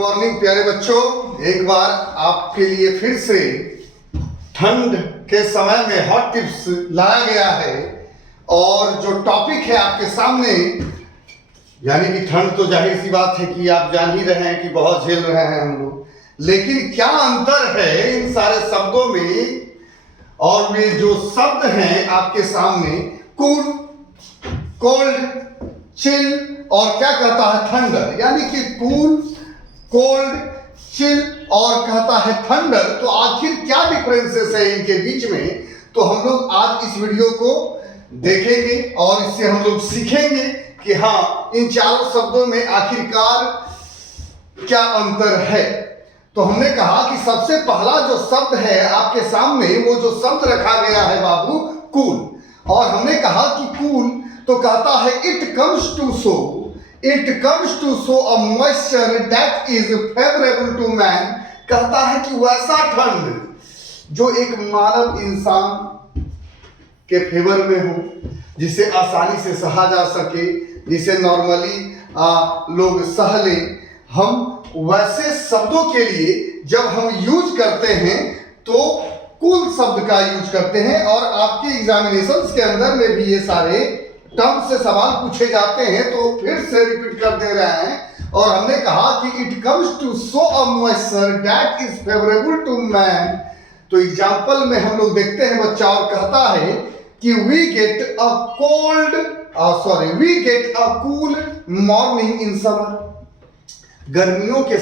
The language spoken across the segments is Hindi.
मॉर्निंग प्यारे बच्चों, एक बार आपके लिए फिर से ठंड के समय में हॉट टिप्स लाया गया है। और जो टॉपिक है आपके सामने, यानी कि ठंड तो जाहिर सी बात है कि आप जान ही रहे हैं कि बहुत झेल रहे हैं हम लोग, लेकिन क्या अंतर है इन सारे शब्दों में। और वे जो शब्द हैं आपके सामने, कूल, कोल्ड, चिल और क्या कहता है थंडर, यानी कि कूल, कोल्ड, चिल और कहता है थंडर। तो आखिर क्या डिफरेंसेस है इनके बीच में, तो हम लोग आज इस वीडियो को देखेंगे और इससे हम लोग सीखेंगे कि हाँ, इन चारों शब्दों में आखिरकार क्या अंतर है। तो हमने कहा कि सबसे पहला जो शब्द है आपके सामने, वो जो शब्द रखा गया है बाबू, कूल। और हमने कहा कि कूल तो कहता है it comes to show a moisture that is favourable to man. कहता है कि वैसा ठंड जो एक मानव इंसान के फेवर में हो, जिसे आसानी से सहा जा सके, जिसे नॉर्मली लोग सह लें। हम वैसे शब्दों के लिए जब हम यूज करते हैं तो कूल शब्द का यूज करते हैं। और आपके एग्जामिनेशंस के अंदर में भी ये सारे टर्म से सवाल पूछे जाते हैं, तो फिर से रिपीट कर दे रहे हैं। और हमने कहा कि it comes to show a moisture that is favourable to man. तो एग्जांपल में हम लोग देखते हैं बच्चा, और कहता है कि we get a cool morning in summer. गर्मियों के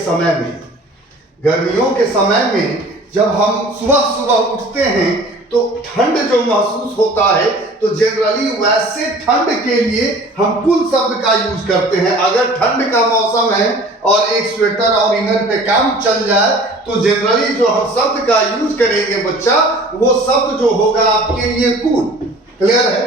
समय में जब हम सुबह उठते हैं तो ठंड जो महसूस होता है, तो जनरली वैसे ठंड के लिए हम कूल शब्द का यूज करते हैं। अगर ठंड का मौसम है और एक स्वेटर और इनर पे काम चल जाए, तो जनरली जो हम शब्द का यूज करेंगे बच्चा, वो शब्द जो होगा आपके लिए कूल। क्लियर है?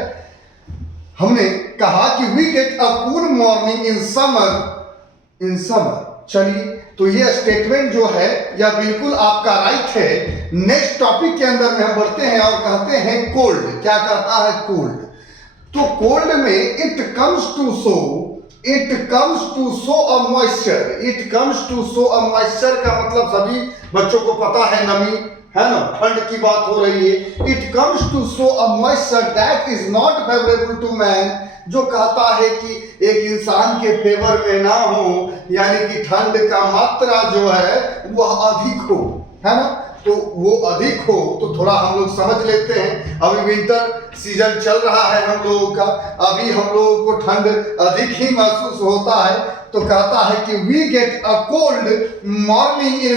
हमने कहा कि we get a cool morning in summer. चलिए, तो ये स्टेटमेंट जो है या बिल्कुल आपका राइट है। नेक्स्ट टॉपिक के अंदर में हम बढ़ते हैं और कहते हैं कोल्ड। क्या कहता है? कोल्ड। तो कोल्ड में it comes to show a moisture का मतलब सभी बच्चों को पता है, नमी है ना, ठंड की बात हो रही है। It comes to show a moisture that is not favourable to man, जो कहता है कि एक इंसान के फेवर में ना हो, यानी कि ठंड का मात्रा जो है वह अधिक हो, है ना। तो वो अधिक हो तो थोड़ा हम लोग समझ लेते हैं। अभी विंटर सीजन चल रहा है हम लोगों का, अभी हम लोगों को ठंड अधिक ही महसूस होता है। तो कहता है कि we get a cold morning in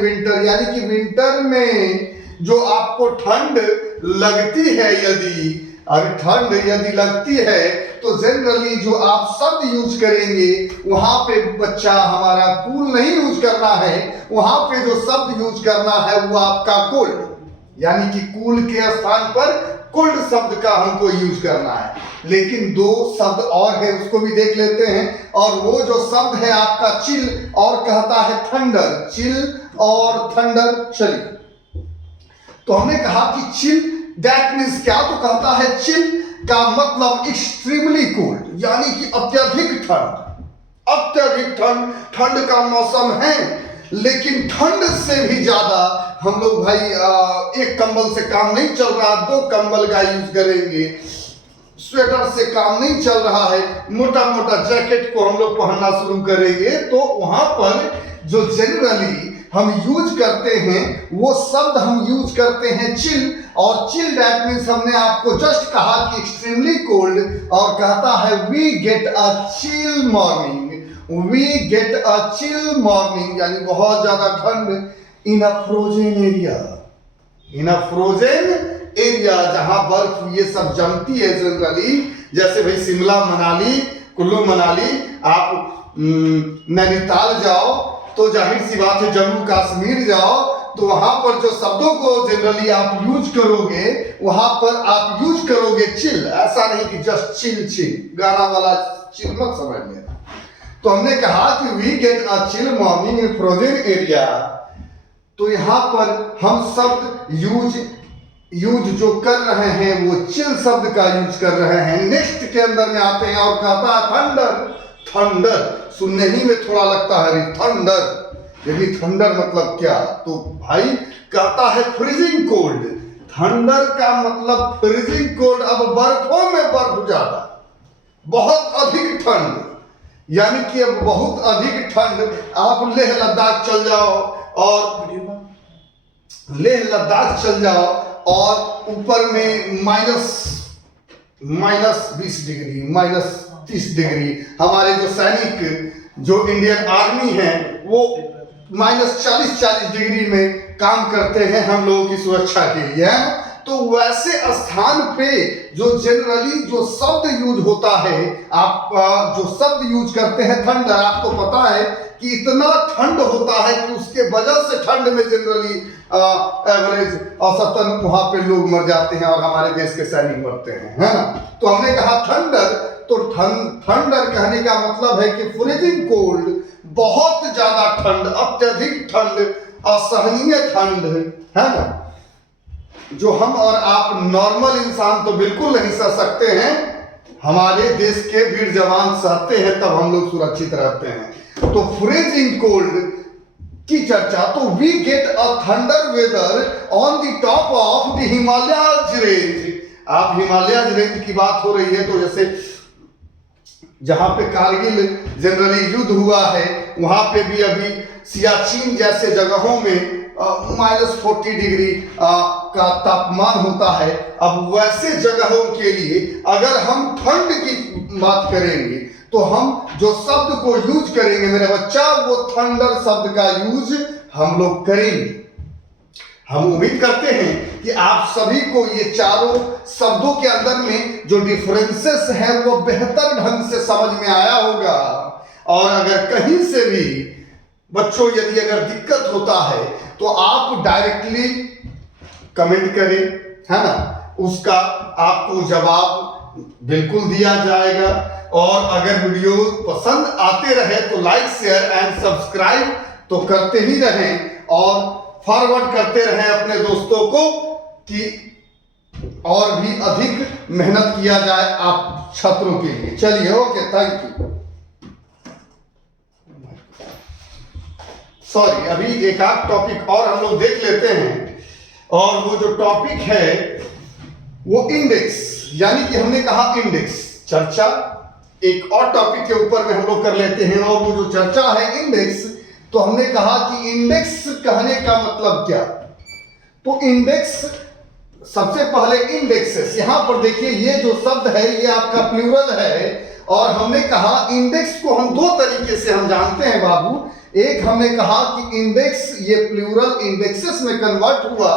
winter, यानी कि विंटर में जो आपको ठंड लगती है, यदि लगती है, तो जनरली जो आप शब्द यूज करेंगे वहां पे बच्चा हमारा कूल नहीं यूज करना है, वहां पे जो शब्द यूज करना है वो आपका कोल्ड, यानी कि कूल के स्थान पर कोल्ड शब्द का हमको यूज करना है। लेकिन दो शब्द और है, उसको भी देख लेते हैं। और वो जो शब्द है आपका चिल, और कहता है थंडर। चिल और थंडर। चलिए, तो हमने कहा कि चिल दैट मीन्स क्या, तो कहता है चिल का मतलब एक्सट्रीमली कोल्ड, यानी कि अत्यधिक ठंड। ठंड का मौसम है, लेकिन ठंड से भी ज्यादा हम लोग भाई एक कंबल से काम नहीं चल रहा, 2 कंबल का यूज करेंगे। स्वेटर से काम नहीं चल रहा है, मोटा जैकेट को हम लोग पहनना शुरू करेंगे। तो वहां पर जो जनरली हम यूज करते हैं वो शब्द हम यूज करते हैं चिल। और चिल दैट मीन्स हमने आपको जस्ट कहा कि एक्सट्रीमली कोल्ड, और कहता है we get a chill morning, यानी बहुत ज्यादा ठंड इन अ फ्रोजन एरिया, जहां बर्फ ये सब जमती है जनरली। जैसे भाई शिमला मनाली, कुल्लू मनाली, आप नैनीताल जाओ तो जाहिर सी बात है, जम्मू कश्मीर जाओ तो वहां पर जो शब्दों को जनरली आप यूज करोगे, वहां पर आप यूज करोगे चिल। ऐसा नहीं कि जस्ट चिल गाना वाला चिल मत समझ लेना। तो हमने कहा कि we get a chill morning in frozen area. तो यहां पर हम शब्द यूज जो कर रहे हैं वो चिल शब्द का यूज कर रहे हैं। नेक्स्ट के अंदर में आते हैं और कहता है थंडर सुनने ही में थोड़ा लगता है थंडर, लेकिन थंडर मतलब क्या? तो भाई कहता है फ्रीजिंग कोल्ड। थंडर का मतलब फ्रीजिंग कोल्ड, अब बर्फों में बर्फ ज्यादा, बहुत अधिक ठंड, यानी कि अब बहुत अधिक ठंड। आप लेह लद्दाख चल जाओ और लेह लद्दाख चल जाओ और ऊपर में -20 डिग्री, -30 डिग्री। हमारे जो सैनिक जो इंडियन आर्मी है वो -40 डिग्री में काम करते हैं हम लोगों की सुरक्षा के लिए, है? तो वैसे स्थान पे जो जनरली जो शब्द यूज होता है, आप जो शब्द यूज करते हैं थंडर, आपको पता है कि इतना ठंड होता है कि उसके वजह से ठंड में जनरली एवरेज औसतन वहां पे लोग मर जाते हैं और हमारे देश के सैनिक मरते हैं, है ना? तो हमने कहा थंडर, तो थंडर कहने का मतलब है कि फ्रीजिंग कोल्ड, बहुत ज्यादा ठंड, अत्यधिक ठंड, असहनीय ठंड, है ना? जो हम और आप नॉर्मल इंसान तो बिल्कुल नहीं सह सकते हैं, हमारे देश के वीर जवान सहते हैं, तब हम लोग सुरक्षित रहते हैं। तो फ्रीजिंग कोल्ड की चर्चा, तो we get a thunder weather on the top of the Himalayas range. आप हिमालयज रेंज की बात हो रही है, तो जैसे जहां पे कारगिल जनरली युद्ध हुआ है, वहां पे भी अभी सियाचिन जैसे जगहों में -40 डिग्री का तापमान होता है। अब वैसे जगहों के लिए अगर हम ठंड की बात करेंगे तो हम जो शब्द को यूज करेंगे मेरे बच्चा, वो थंडर शब्द का यूज हम लोग करेंगे। हम उम्मीद करते हैं कि आप सभी को ये चारों शब्दों के अंदर में जो डिफरेंसेस हैं वो बेहतर ढंग से समझ में आया होगा। और अगर कहीं से भी बच्चों यदि अगर दिक्कत होता है तो आप डायरेक्टली कमेंट करें, है ना? उसका आपको जवाब बिल्कुल दिया जाएगा। और अगर वीडियो पसंद आते रहे तो लाइक शेयर एंड सब्सक्राइब तो करते ही रहें और फॉरवर्ड करते रहें अपने दोस्तों को कि और भी अधिक मेहनत किया जाए आप छात्रों के लिए। चलिए, ओके, थैंक यू। सॉरी, अभी एक आध टॉपिक और हम लोग देख लेते हैं, और वो जो टॉपिक है वो इंडेक्स, यानी कि हमने कहा इंडेक्स चर्चा एक और टॉपिक के ऊपर में हम लोग कर लेते हैं, और वो जो चर्चा है इंडेक्स, तो हमने कहा कि इंडेक्स कहने का मतलब क्या? तो इंडेक्स, सबसे पहले इंडेक्सेस, यहां पर देखिए ये जो शब्द है ये आपका प्लूरल है, और हमने कहा इंडेक्स को हम दो तरीके से हम जानते हैं बाबू। एक हमने कहा कि इंडेक्स ये प्लूरल इंडेक्सेस में कन्वर्ट हुआ,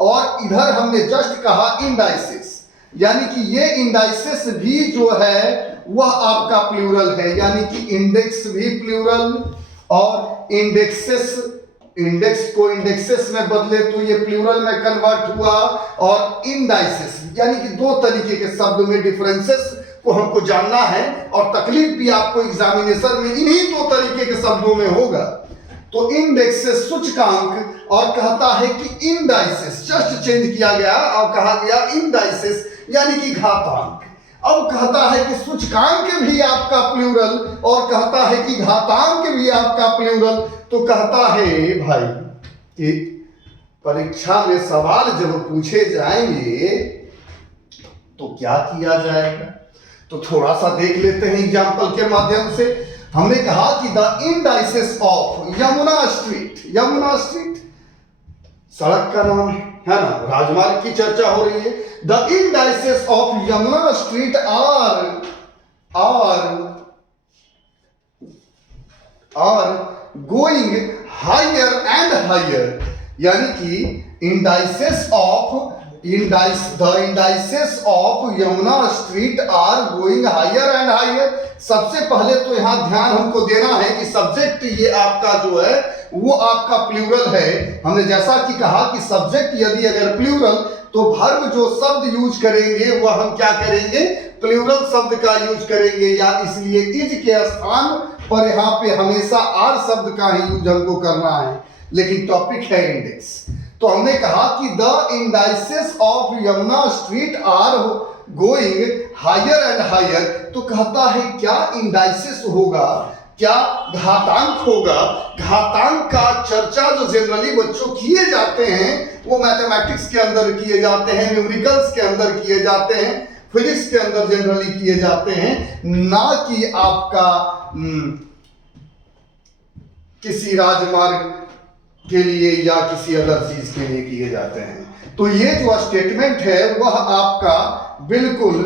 और इधर हमने जस्ट कहा इंडाइसेस, यानी कि ये इंडाइसेस भी जो है वह आपका प्लूरल है, यानी कि इंडेक्स भी प्लूरल और इंडेक्सेस, इंडेक्स को इंडेक्सेस में बदले तो ये प्लूरल में कन्वर्ट हुआ, और इंडाइसेस यानी कि दो तरीके के शब्द में डिफरेंसेस को हमको जानना है, और तकलीफ भी आपको एग्जामिनेशन में इन्हीं दो तरीके के शब्दों में होगा। तो इंडेक्सेस सूचकांक, और कहता है कि इंडाइसेस, जस्ट चेंज किया गया और कहा गया इंडाइसेस यानी कि घातांक। अब कहता है कि सूचकांक भी आपका प्लूरल, और कहता है कि घातांक भी आपका प्लूरल। तो कहता है भाई कि परीक्षा में सवाल जब पूछे जाएंगे तो क्या किया जाएगा, तो थोड़ा सा देख लेते हैं एग्जाम्पल के माध्यम से। हमने कहा कि the indices of Yamuna street, Yamuna street सड़क का नाम है ना, राजमार्ग की चर्चा हो रही है। The indices of Yamuna street are going higher and higher, यानी कि indices of the indices of Yamuna street are going higher and higher. सबसे पहले तो यहां ध्यान हमको देना है कि सब्जेक्ट ये आपका जो है वो आपका प्लूरल है। हमने जैसा कि कहा कि सब्जेक्ट यदि अगर प्लूरल तो वर्ब जो शब्द यूज करेंगे वह हम क्या करेंगे, प्लूरल शब्द का यूज करेंगे, या इसलिए इज के स्थान पर यहाँ पे हमेशा आर शब्द का ही यूज हमको करना है। लेकिन टॉपिक है इंडेक्स, तो हमने कहा कि the indices of Yamuna street are going higher and higher, तो कहता है क्या इंडाइसिस होगा, क्या घातांक होगा। घातांक का चर्चा जो जनरली बच्चों किए जाते हैं वो मैथमेटिक्स के अंदर किए जाते हैं, न्यूमेरिकल्स के अंदर किए जाते हैं, फिजिक्स के अंदर जनरली किए जाते हैं, ना कि आपका किसी राजमार्ग के लिए या किसी अदर चीज के लिए किए जाते हैं। तो ये जो स्टेटमेंट है वह आपका बिल्कुल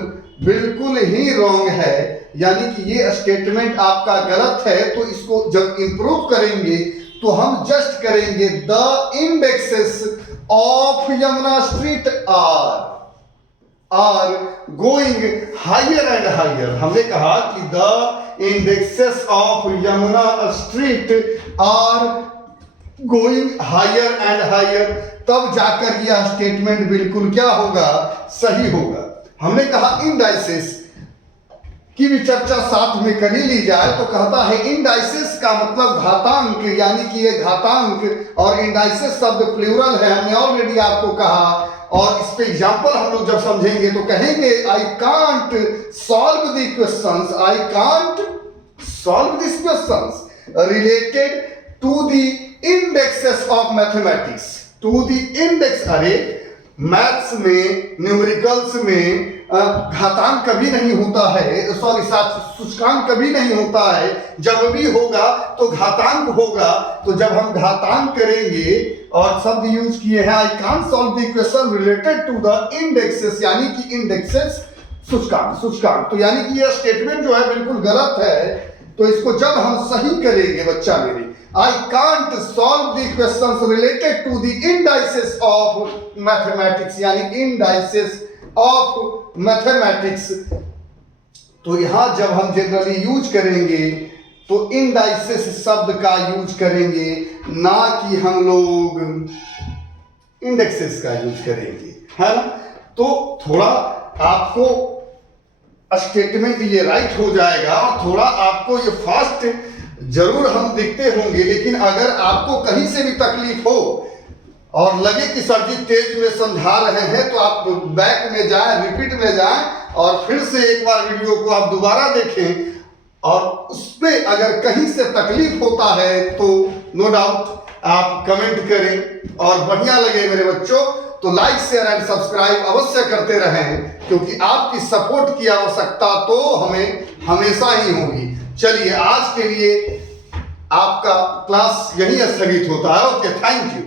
बिल्कुल ही रॉन्ग है, यानी कि ये स्टेटमेंट आपका गलत है। तो इसको जब इंप्रूव करेंगे तो हम जस्ट करेंगे the indexes of Yamuna street are going higher and higher. हमने कहा कि the indexes of Yamuna street are going higher and higher, तब जाकर यह स्टेटमेंट बिल्कुल क्या होगा, सही होगा। हमने कहा इंडाइसिस की भी चर्चा साथ में कर ही ली जाए, तो कहता है इंडाइसिस का मतलब घातांक, यानी कि ये घातांक, और इंडाइसिस शब्द प्लूरल है, हमने ऑलरेडी आपको कहा। और इस पे एग्जांपल हम लोग जब समझेंगे तो कहेंगे I can't solve the questions, I can't solve this questions related to the indexes of mathematics, to the index. अरे मैथ्स में, न्यूमेरिकल्स में घातांक कभी नहीं होता है, सॉरी सूचकांक कभी नहीं होता है, जब भी होगा तो घातांक होगा। तो जब हम घातांक करेंगे और शब्द यूज किए हैं I can't solve the question related to the indexes, यानी कि इंडेक्सेस सूचकांक, तो यानी कि यह स्टेटमेंट जो है बिल्कुल गलत है। तो इसको जब हम सही करेंगे बच्चा मेरे, I can't solve the questions related to the indices of mathematics, यानी indices of mathematics। तो यहां जब हम जनरली यूज करेंगे तो indices शब्द का यूज करेंगे, ना कि हम लोग indexes का यूज करेंगे, है ना। तो थोड़ा आपको स्टेटमेंट ये राइट हो जाएगा और थोड़ा आपको ये फास्ट जरूर हम दिखते होंगे, लेकिन अगर आपको कहीं से भी तकलीफ हो और लगे कि सर जी तेज में समझा रहे हैं, तो आप बैक में जाएं, रिपीट में जाएं और फिर से एक बार वीडियो को आप दोबारा देखें, और उसमें अगर कहीं से तकलीफ होता है तो नो डाउट आप कमेंट करें, और बढ़िया लगे मेरे बच्चों तो लाइक शेयर एंड सब्सक्राइब अवश्य करते रहें, क्योंकि आपकी सपोर्ट की आवश्यकता तो हमें हमेशा ही होगी। चलिए आज के लिए आपका क्लास यहीं स्थगित होता है। Okay, thank you.